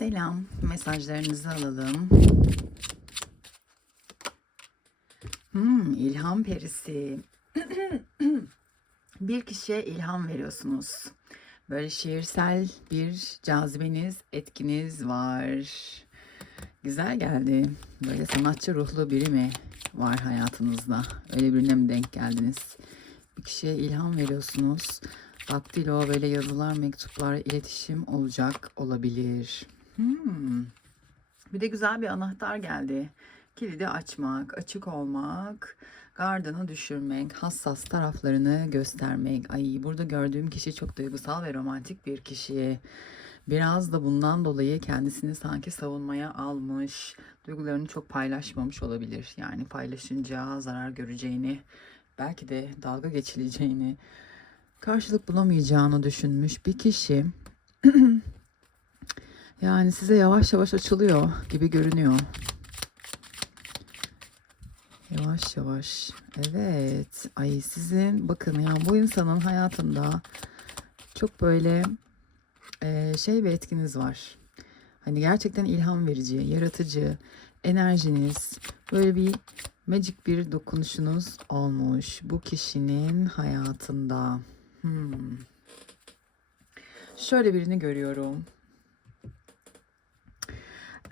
Selam. Mesajlarınızı alalım. Hmm, ilham perisi. bir kişiye ilham veriyorsunuz. Böyle şiirsel bir cazibeniz, etkiniz var. Güzel geldi. Böyle sanatçı ruhlu biri mi var hayatınızda? Öyle birine mi denk geldiniz? Bir kişiye ilham veriyorsunuz. Daktilo böyle yazılar, mektuplar, iletişim olacak olabilir. Hmm. Bir de güzel bir anahtar geldi. Kilidi açmak, açık olmak, gardını düşürmek, hassas taraflarını göstermek. Ay burada gördüğüm kişi çok duygusal ve romantik bir kişi. Biraz da bundan dolayı kendisini sanki savunmaya almış, duygularını çok paylaşmamış olabilir. Yani paylaşınca zarar göreceğini, belki de dalga geçileceğini, karşılık bulamayacağını düşünmüş bir kişi yani size yavaş yavaş açılıyor gibi görünüyor. Yavaş yavaş. Evet. Ay sizin bakın ya bu insanın hayatında çok böyle e, şey bir etkiniz var. Hani gerçekten ilham verici, yaratıcı, enerjiniz, böyle bir magic bir dokunuşunuz olmuş bu kişinin hayatında. Hmm. Şöyle birini görüyorum.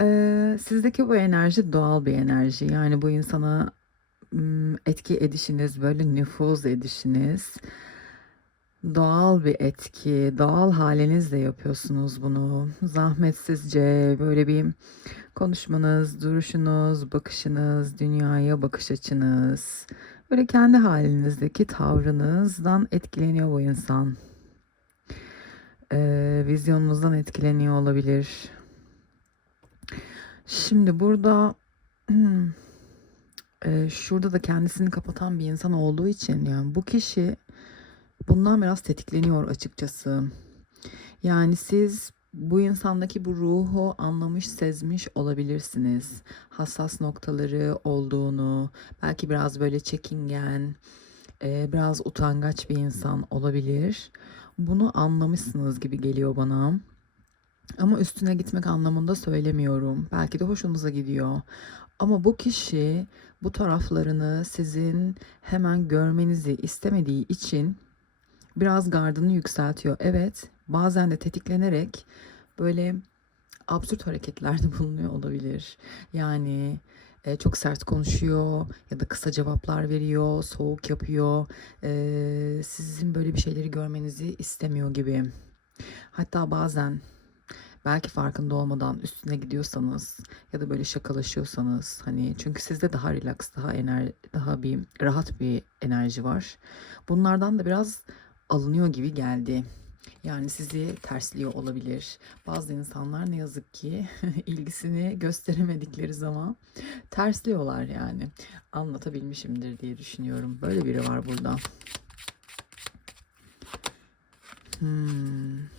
Ee, sizdeki bu enerji doğal bir enerji. Yani bu insana etki edişiniz, böyle nüfuz edişiniz doğal bir etki, doğal halinizle yapıyorsunuz bunu. Zahmetsizce böyle bir konuşmanız, duruşunuz, bakışınız, dünyaya bakış açınız, böyle kendi halinizdeki tavrınızdan etkileniyor bu insan. Ee, vizyonunuzdan etkileniyor olabilir. Şimdi burada şurada da kendisini kapatan bir insan olduğu için yani bu kişi bundan biraz tetikleniyor açıkçası. Yani siz bu insandaki bu ruhu anlamış, sezmiş olabilirsiniz. Hassas noktaları olduğunu, belki biraz böyle çekingen, biraz utangaç bir insan olabilir. Bunu anlamışsınız gibi geliyor bana. Ama üstüne gitmek anlamında söylemiyorum. Belki de hoşunuza gidiyor. Ama bu kişi bu taraflarını sizin hemen görmenizi istemediği için biraz gardını yükseltiyor. Evet, bazen de tetiklenerek böyle absürt hareketlerde bulunuyor olabilir. Yani e, çok sert konuşuyor ya da kısa cevaplar veriyor, soğuk yapıyor. E, sizin böyle bir şeyleri görmenizi istemiyor gibi. Hatta bazen belki farkında olmadan üstüne gidiyorsanız ya da böyle şakalaşıyorsanız hani çünkü sizde daha relax, daha ener daha bir rahat bir enerji var. Bunlardan da biraz alınıyor gibi geldi. Yani sizi tersliyor olabilir. Bazı insanlar ne yazık ki ilgisini gösteremedikleri zaman tersliyorlar yani. Anlatabilmişimdir diye düşünüyorum. Böyle biri var burada. Hmm.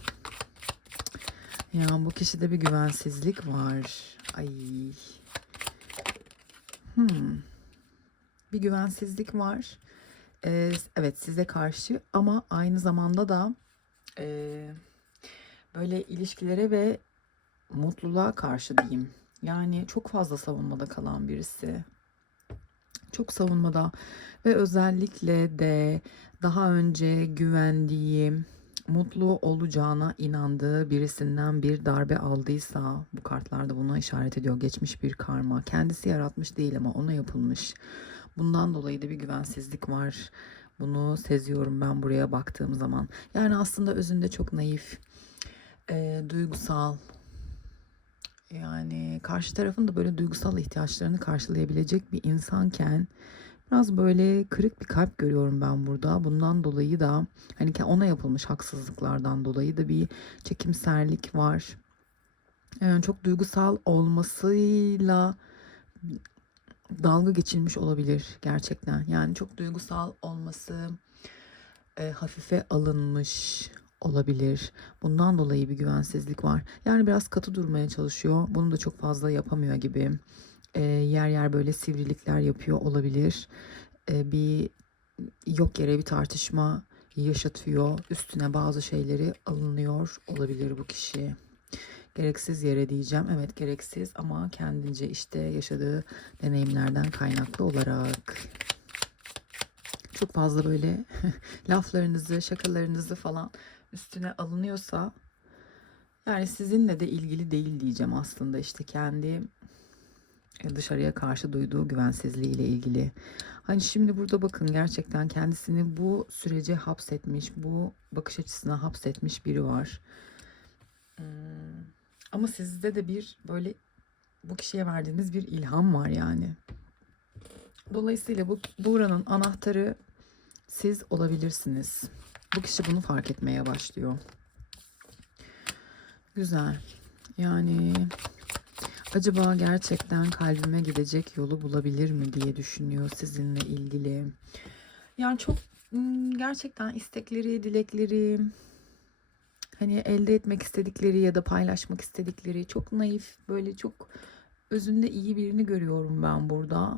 Ya bu kişide bir güvensizlik var. Ay. Hmm. Bir güvensizlik var. Ee, evet size karşı ama aynı zamanda da e, böyle ilişkilere ve mutluluğa karşı diyeyim. Yani çok fazla savunmada kalan birisi. Çok savunmada ve özellikle de daha önce güvendiğim, mutlu olacağına inandığı birisinden bir darbe aldıysa bu kartlarda buna işaret ediyor. Geçmiş bir karma. Kendisi yaratmış değil ama ona yapılmış. Bundan dolayı da bir güvensizlik var. Bunu seziyorum ben buraya baktığım zaman. Yani aslında özünde çok naif, e, duygusal. Yani karşı tarafın da böyle duygusal ihtiyaçlarını karşılayabilecek bir insanken biraz böyle kırık bir kalp görüyorum ben burada. Bundan dolayı da hani ona yapılmış haksızlıklardan dolayı da bir çekimserlik var. Yani çok duygusal olmasıyla dalga geçilmiş olabilir gerçekten. Yani çok duygusal olması e, hafife alınmış olabilir. Bundan dolayı bir güvensizlik var. Yani biraz katı durmaya çalışıyor. Bunu da çok fazla yapamıyor gibi. E, yer yer böyle sivrilikler yapıyor olabilir. E, bir yok yere bir tartışma yaşatıyor. Üstüne bazı şeyleri alınıyor olabilir bu kişi. Gereksiz yere diyeceğim. Evet gereksiz ama kendince işte yaşadığı deneyimlerden kaynaklı olarak. Çok fazla böyle laflarınızı, şakalarınızı falan üstüne alınıyorsa yani sizinle de ilgili değil diyeceğim aslında işte kendi dışarıya karşı duyduğu güvensizliği ile ilgili. Hani şimdi burada bakın gerçekten kendisini bu sürece hapsetmiş, bu bakış açısına hapsetmiş biri var. Hmm, Ama sizde de bir böyle bu kişiye verdiğiniz bir ilham var yani. Dolayısıyla bu buranın anahtarı siz olabilirsiniz. Bu kişi bunu fark etmeye başlıyor. Güzel. Yani acaba gerçekten kalbime gidecek yolu bulabilir mi diye düşünüyor sizinle ilgili. Yani çok hmm, gerçekten istekleri, dilekleri, hani elde etmek istedikleri ya da paylaşmak istedikleri çok naif, böyle çok özünde iyi birini görüyorum ben burada.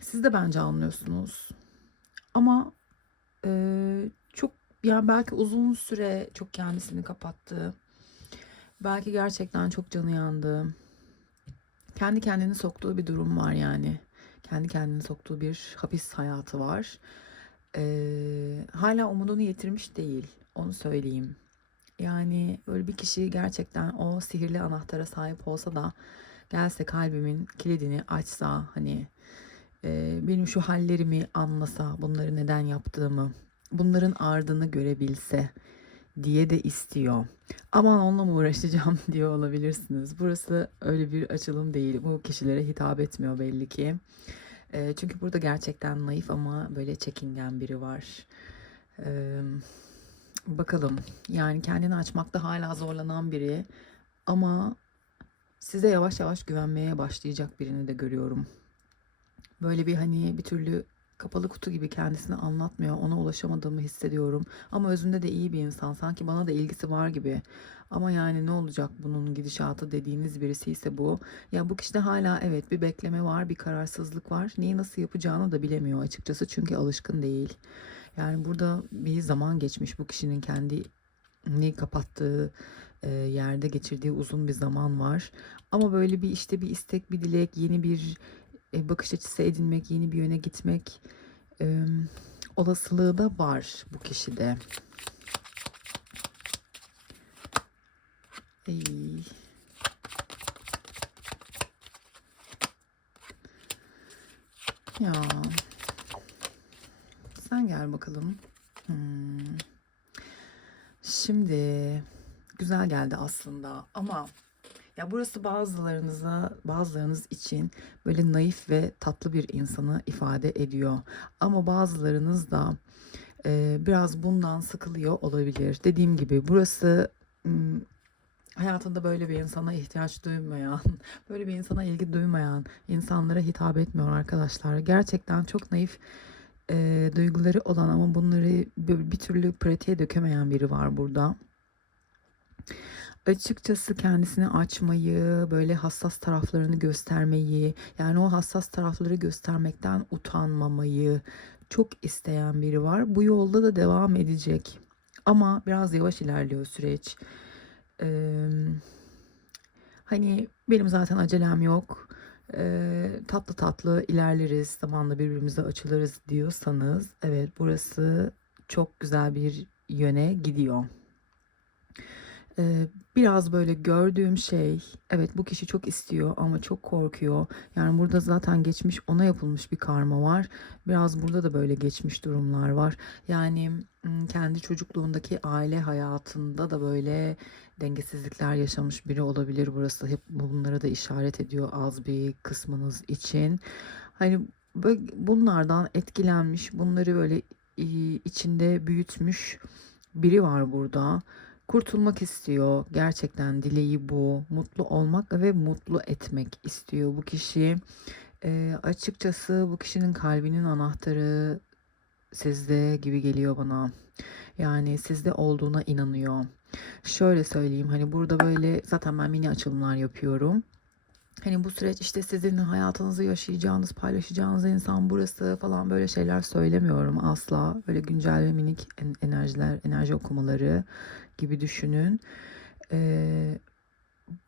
Siz de bence anlıyorsunuz. Ama çok yani belki uzun süre çok kendisini kapattı. Belki gerçekten çok canı yandı. Kendi kendini soktuğu bir durum var yani. Kendi kendini soktuğu bir hapis hayatı var. Ee, hala umudunu yitirmiş değil. Onu söyleyeyim. Yani böyle bir kişi gerçekten o sihirli anahtara sahip olsa da gelse kalbimin kilidini açsa hani e, benim şu hallerimi anlasa, bunları neden yaptığımı, bunların ardını görebilse diye de istiyor. Aman onunla mı uğraşacağım diyor olabilirsiniz. Burası öyle bir açılım değil. Bu kişilere hitap etmiyor belli ki. E, çünkü burada gerçekten naif ama böyle çekingen biri var. E, bakalım. Yani kendini açmakta hala zorlanan biri. Ama size yavaş yavaş güvenmeye başlayacak birini de görüyorum. Böyle bir hani bir türlü kapalı kutu gibi kendisini anlatmıyor. Ona ulaşamadığımı hissediyorum. Ama özünde de iyi bir insan. Sanki bana da ilgisi var gibi. Ama yani ne olacak bunun gidişatı dediğiniz birisi ise bu. Ya bu kişide hala evet bir bekleme var, bir kararsızlık var. Neyi nasıl yapacağını da bilemiyor açıkçası. Çünkü alışkın değil. Yani burada bir zaman geçmiş bu kişinin kendi ne kapattığı e, yerde geçirdiği uzun bir zaman var. Ama böyle bir işte bir istek, bir dilek, yeni bir e, bakış açısı edinmek, yeni bir yöne gitmek e, olasılığı da var bu kişide. Ay. Ya. Sen gel bakalım. Hmm. Şimdi güzel geldi aslında ama ya burası bazılarınıza, bazılarınız için böyle naif ve tatlı bir insanı ifade ediyor. Ama bazılarınız da e, biraz bundan sıkılıyor olabilir. Dediğim gibi burası hayatında böyle bir insana ihtiyaç duymayan, böyle bir insana ilgi duymayan insanlara hitap etmiyor arkadaşlar. Gerçekten çok naif e, duyguları olan ama bunları bir türlü pratiğe dökemeyen biri var burada açıkçası kendisini açmayı, böyle hassas taraflarını göstermeyi, yani o hassas tarafları göstermekten utanmamayı çok isteyen biri var. Bu yolda da devam edecek. Ama biraz yavaş ilerliyor süreç. Ee, hani benim zaten acelem yok. Ee, tatlı tatlı ilerleriz, zamanla birbirimize açılırız diyorsanız, evet burası çok güzel bir yöne gidiyor. Ee, biraz böyle gördüğüm şey, evet bu kişi çok istiyor ama çok korkuyor. Yani burada zaten geçmiş ona yapılmış bir karma var. Biraz burada da böyle geçmiş durumlar var. Yani kendi çocukluğundaki aile hayatında da böyle dengesizlikler yaşamış biri olabilir burası. Hep bunlara da işaret ediyor az bir kısmınız için. Hani bunlardan etkilenmiş, bunları böyle içinde büyütmüş biri var burada kurtulmak istiyor. Gerçekten dileği bu. Mutlu olmak ve mutlu etmek istiyor bu kişi. E, açıkçası bu kişinin kalbinin anahtarı sizde gibi geliyor bana. Yani sizde olduğuna inanıyor. Şöyle söyleyeyim hani burada böyle zaten ben mini açılımlar yapıyorum. Hani bu süreç işte sizin hayatınızı yaşayacağınız, paylaşacağınız insan burası falan böyle şeyler söylemiyorum asla. Böyle güncel ve minik enerjiler, enerji okumaları gibi düşünün. Ee,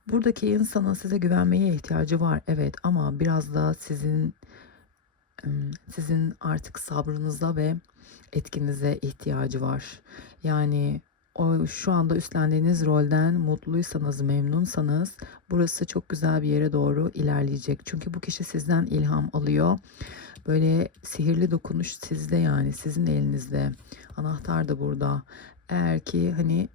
buradaki insanın size güvenmeye ihtiyacı var evet ama biraz da sizin sizin artık sabrınıza ve etkinize ihtiyacı var. Yani o şu anda üstlendiğiniz rolden mutluysanız, memnunsanız burası çok güzel bir yere doğru ilerleyecek. Çünkü bu kişi sizden ilham alıyor. Böyle sihirli dokunuş sizde yani sizin elinizde. Anahtar da burada. Eğer ki hani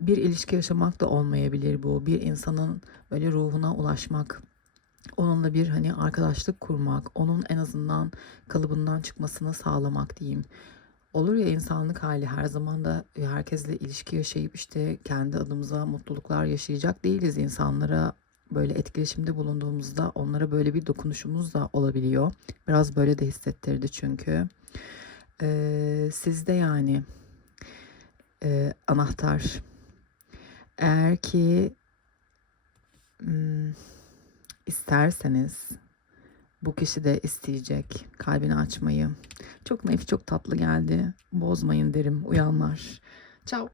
bir ilişki yaşamak da olmayabilir bu. Bir insanın böyle ruhuna ulaşmak, onunla bir hani arkadaşlık kurmak, onun en azından kalıbından çıkmasını sağlamak diyeyim. Olur ya insanlık hali her zaman da herkesle ilişki yaşayıp işte kendi adımıza mutluluklar yaşayacak değiliz. İnsanlara böyle etkileşimde bulunduğumuzda onlara böyle bir dokunuşumuz da olabiliyor. Biraz böyle de hissettirdi çünkü. Ee, sizde yani e, anahtar. Eğer ki hmm, isterseniz bu kişi de isteyecek kalbini açmayı. Çok naif, çok tatlı geldi. Bozmayın derim uyanlar. Ciao.